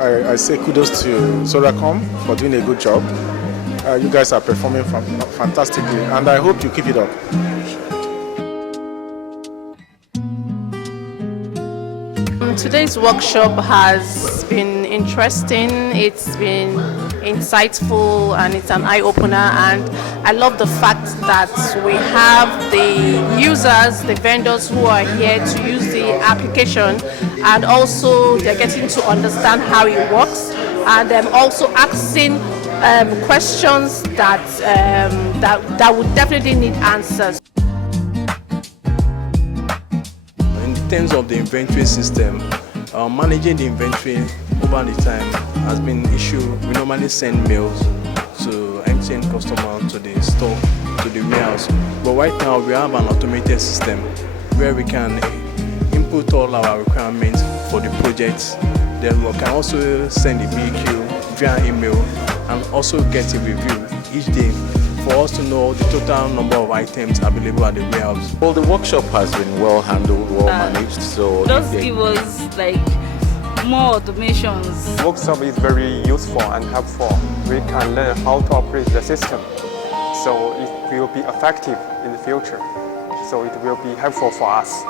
I say kudos to Zoracom for doing a good job. You guys are performing fantastically, and I hope you keep it up. Today's workshop has been interesting, it's been insightful, and it's an eye-opener, and I love the fact that we have the users, the vendors who are here to use the application, and also they're getting to understand how it works, and also asking questions that would definitely need answers. In terms of the inventory system, managing the inventory over the time has been an issue. We normally send mails to MTN customers to the store, to the warehouse. But right now we have an automated system where we can input all our requirements for the projects. Then we can also send a BQ via email and also get a review each day for us to know the total number of items available at the warehouse. Well, the workshop has been well handled, well managed. So just give us like more automations. The workshop is very useful and helpful. We can learn how to operate the system, so it will be effective in the future. So it will be helpful for us.